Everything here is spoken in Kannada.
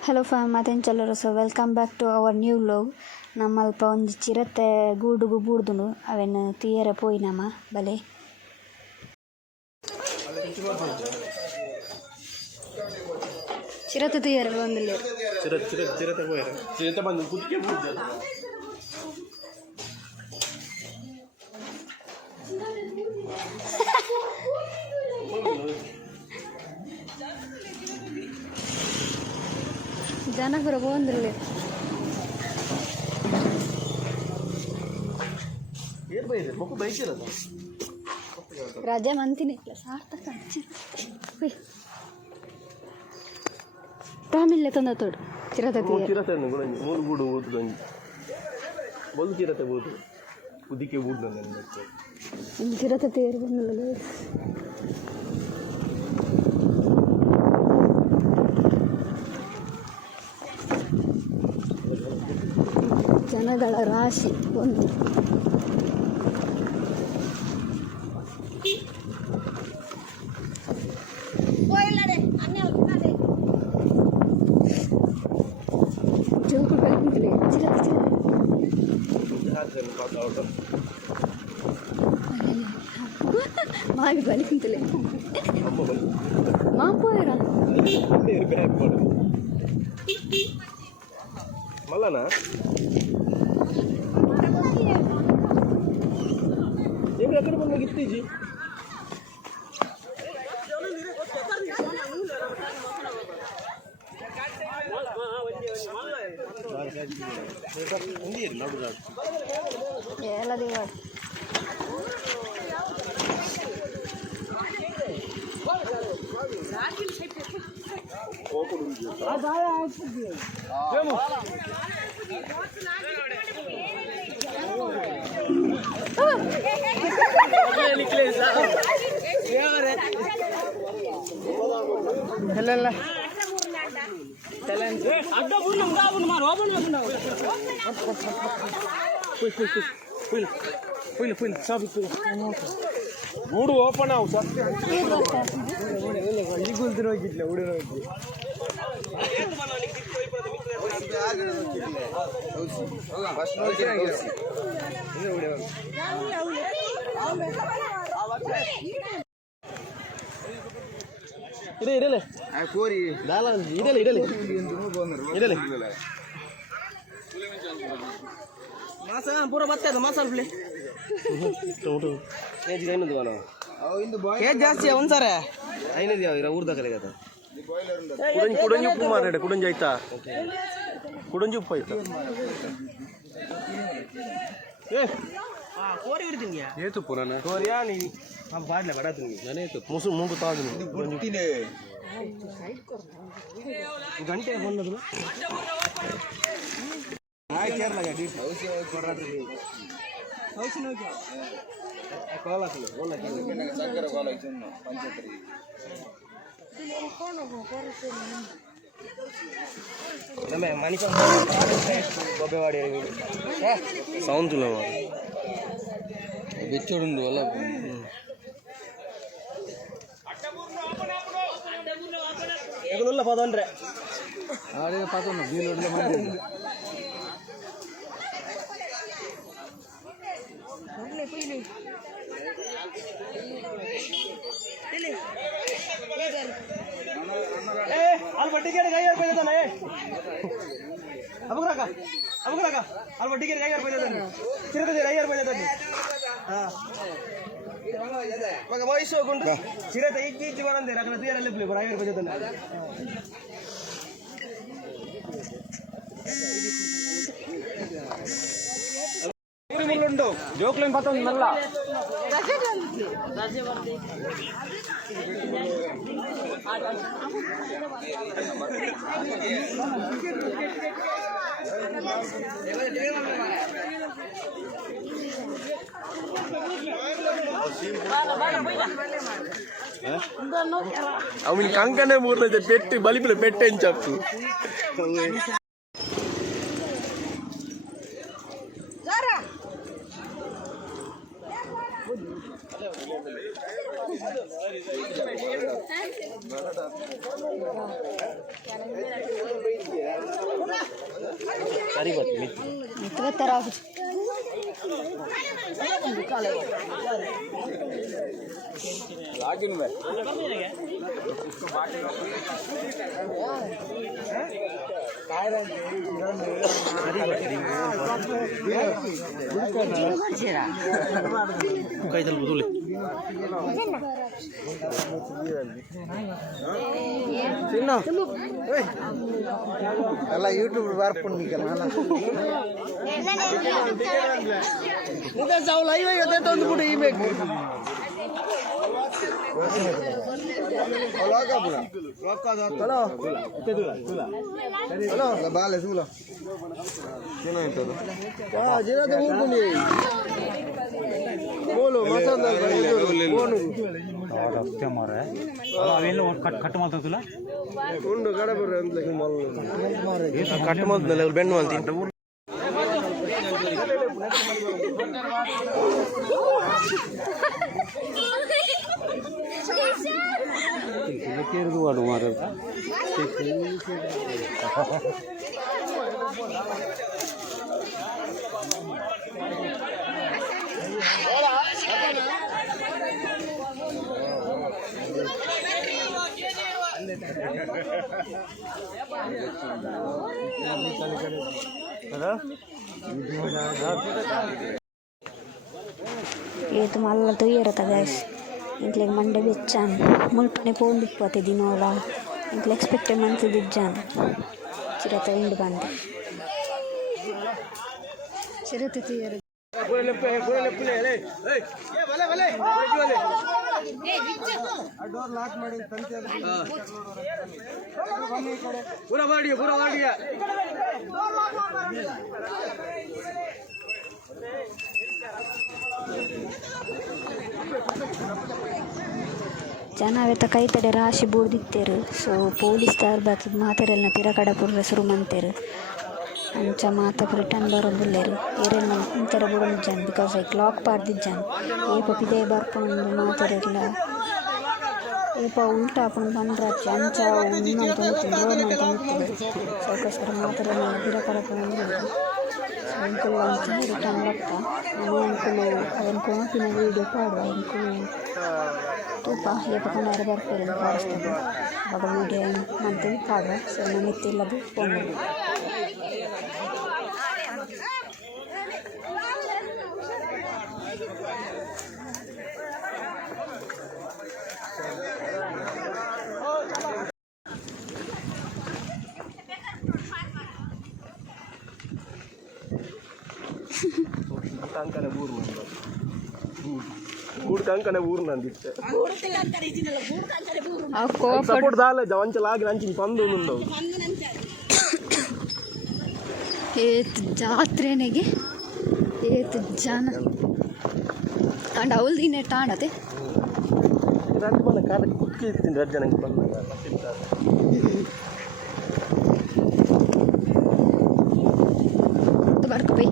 ಹಲೋ ಫ್ಯಾಮ್ ಮಾತೆಂಚಲ್ಲರು so welcome back to our new vlog. ನಮ್ಮಲ್ಪ ಒಂದು ಚಿರತೆ ಗೂಡುಗು ಬೂಡ್ದುಂಡು ಅವೆನ್ ತೀಯರೆ ಪೋಯಿನಮ್ಮ ಬಲೆ ಚಿರತೆ ತೀಯರೆ ಬಂದಿಲ್ಲ ಚಿರತೆ ಹೋಯ್ರೆ ಚಿರತೆ ಬಂದು ಕುದಿಕೆ ಬೂಡ್ದು ಜನ ಕೂಡ ಬಂದಿರಲಿ ರಜೆ ಮಂತಿನಿ ಸಾರ್ಥಕ ತಾಮಿಲ್ಲೆ ತಂದ ತೋಡು ಚಿರತೆ ಚಿರತೆ ಮೂರು ಗೂಡು ಊದು ಒಂದು ಚಿರತೆ ಬೋದು ಕುದಿಕೆ ಬೂಡ್ದು ಚಿರತೆ ತೇರು ಬಂದಿಲ್ಲ. ಜನಗಳ ರಾಶಿ ಒಂದು ಜೋಕು ಬೆಳಕಿಂತಲೇ ಚಿರತೆ ಮಾವಿ ಬೆಳಕಿಂತಲೇ ಮಾಪೋಯರ ಮಲ್ಲನಾ ఏమి ఎక్కడ మన గిత్తీజీ ఉంది నడు రాడు ఏల దేవాడు రాకిల్ షేప్ ఓకుడు ఆ దాయ ఆపుది ఏమో ಗೂಡು ಓಪನ್ ಆವು ಹೋಗಿದ್ಲ ಹುಡುಗ ಇಡಲೆ ಕೋರಿ ಇಡಲೆ ಇಡಲೆ ಇಡಲೆ ಮಾಸ ಪೂರ ಬರ್ತದೆ ಮಸಾಲ ಪ್ಲೇ ಕೇಜಿಗೆ ಐನೂರು ಬಾಲ ಕೇಜ್ ಜಾಸ್ತಿ ಒಂದ್ಸರ ಐನೂರು ಯಾವ ಊರ್ದ ಕಲೆಗದ ಕುಡಂಜಿ ಉಪ್ಪು ಮಾರಾಡ ಕುಡಂಜಿ ಆಯ್ತಾ ಕುಡಂಜಿ ಉಪ್ಪು ಆಯ್ತಾ ಕೋರಿ ಹಿಡ್ತೀನಿ ಏತು ಪುರಾಣ ಕೋರಿಯಾ ನೀ ಬಾಡ್ಲೆ ಬಡಾತೀನಿ ನಾನೇತು ಮುಸು ಮುಂಗು ತಾದಿನಿ ಗಂಟೆ ಬಂದದು మనిషి బొబ్బేవాడి సౌండ్ ಬೆಚ್ಚೋಡುಂಡು ಅಲ್ಲ ಎಗನುಲ್ಲ ಪದೊಂಡ್ರೆ ಆಡಿಗೆ ಪಾತೊಂದು ಬೀಲೊಡ್ಲೆ ಮಾಡಿ ಅಲ್ಲಿ ಬಡ್ಡಿಗೆ 5000 ರೂಪಾಯಿ ಇದ್ದಾನೆ ಅಬುಗ್ರಾಕ ಅಲ್ಲಿ ಬಡ್ಡಿಗೆ 5000 ರೂಪಾಯಿ ಇದ್ದಾನೆ ಚಿರತೆ 5000 ರೂಪಾಯಿ ಇದ್ದಾನೆ ಮಗ ವಯಸ್ಸು ಹೋಗುಂಡು ಚಿರತೆ ಇಜ್ಜಿ ಬರಂದೆ ಅక్కడ ತೀರಲ್ಲಿ ಬಿಳಿ 5000 ರೂಪಾಯಿ ಇದ್ದಾನೆ ಉಂಟು ಜೋಕ್ಲೇನ್ ಪಾತ್ರ ನಲ್ಲ ಅವನ್ ಕಂಕನೇ ಮೂರ್ನೈತೆ ಪೆಟ್ಟು ಬಲಿಪಿಲ ಪೆಟ್ಟೆ ಎಂಚಪ್ಪು ಸರಿ ಬರ್ತೀನಿ ಮಿತ್ರ ಥರ ಆಗುದು ಕೈ ತಲುಪು ತುಳಿ ಎಲ್ಲ ಯೂಟ್ಯೂಬ್ ಬರ್ಕೊಂಡು ತಂದುಬಿಡು ಈ ಬೇಕು ಬಾಲೆ ಸುಲ ಕಟ್ ಮಾಡ್ತಲ್ಲ ಉಂಡು ಕಡೆ ಬರ್ರಿ ಕಟ್ ಮಾಡ್ತಲ್ಲ ಬೆಣ್ಣು ಅಂತ itu malah tuh ya rata guys ఇంట్లో మండే వచ్చాను ముల్పని పోండిపోతే దీనివల్ల ఇంట్లో ఎక్స్పెక్ట్ మంత్ దిచ్చాను చిరత ఇండి పంది చిరత తీయరు ಜನ ಅವತ್ತ ಕೈ ತಡೆ ರಾಶಿ ಬೂಡ್ದಿತ್ತೇರು ಸೊ ಪೊಲೀಸ್ ದಾರ್ ಬತ್ತದ ಮಾತೆರೆಲ್ನ ಪಿರಕಡ ಪುರ್ರೆ ಶುರು ಮಂತೇರು ಅಂಚ ಮಾತ ರಿಟರ್ನ್ ಬರೋದಿಲ್ಲೇರು ಏರೆಲ್ಲ ಇಂತರ ಬುಡನಿಜ್ಜಾನು ಬಿಕಾಸ್ ಐ ಕ್ಲಾಕ್ ಪಾರ್ದಿಜ್ಜಾನು ಏಪ ಪಿದೇ ಬರ್ಪೊಂಡು ಮಾತೆರೆಲ್ಲ ಏಪ ಉಲ್ಟಾ ಹಾಕೊಂಡು ಬಂದ್ರಚ್ಚ ಅಂಚ ಇನ್ನಂತ ಮುತ್ತಿದ್ದು ರೋಡ್ನಂತ ಮುತ್ತಿದ್ದು ಸೌಕಸ್ಕರ ಮಾತೆರೆಲ್ಲ ಪಿರಕಡ ಪುಂಡು ಸೊ ಅಂಕುಲು ಅಂಚ ರಿಟರ್ನ್ ಬರ್ತಾ ನಾನು ಅಂಕುಲು ಅದನ್ನು ಕೋಪಿನ ವೀಡಿಯೋ ಪಾಡುವ ಅಂಕುಲು ತೂಪ ಏಪಕೊಂಡಾರ ಬರ್ತಾರೆ ಕಾಣಿಸ್ತದೆ ಅವಾಗ ವೀಡಿಯೋ ಮಂತೇಳಿ ಪಾಡುವ ಸೊ ನಾನು ಎತ್ತಿಲ್ಲದು ಫೋನ್ ಅಂಕನೆ ಊರು ಗೂಡು ಕಂಕನೆ ಊರು ನಂದಿತ್ತೆ ಸಪೋರ್ಟ್ ದಾಲೆ ಜವಂಚಲಾಗಿ ನಂಚಿನ ಪಂದು ಮುಂದವು ಏತ್ ಜಾತ್ರೆನೆಗೆ ಏತ್ ಜನ ಅಂಡ್ ಅವಳು ದಿನ ಟಾಣತೆ ರಂದು ಬಂದ ಕಾಲ ಕುಕ್ಕಿ ಇರ್ತೀನಿ ರಜ್ಜನಂಗೆ ಬಂದಾಗ ಬರ್ಕೊ ಬೈ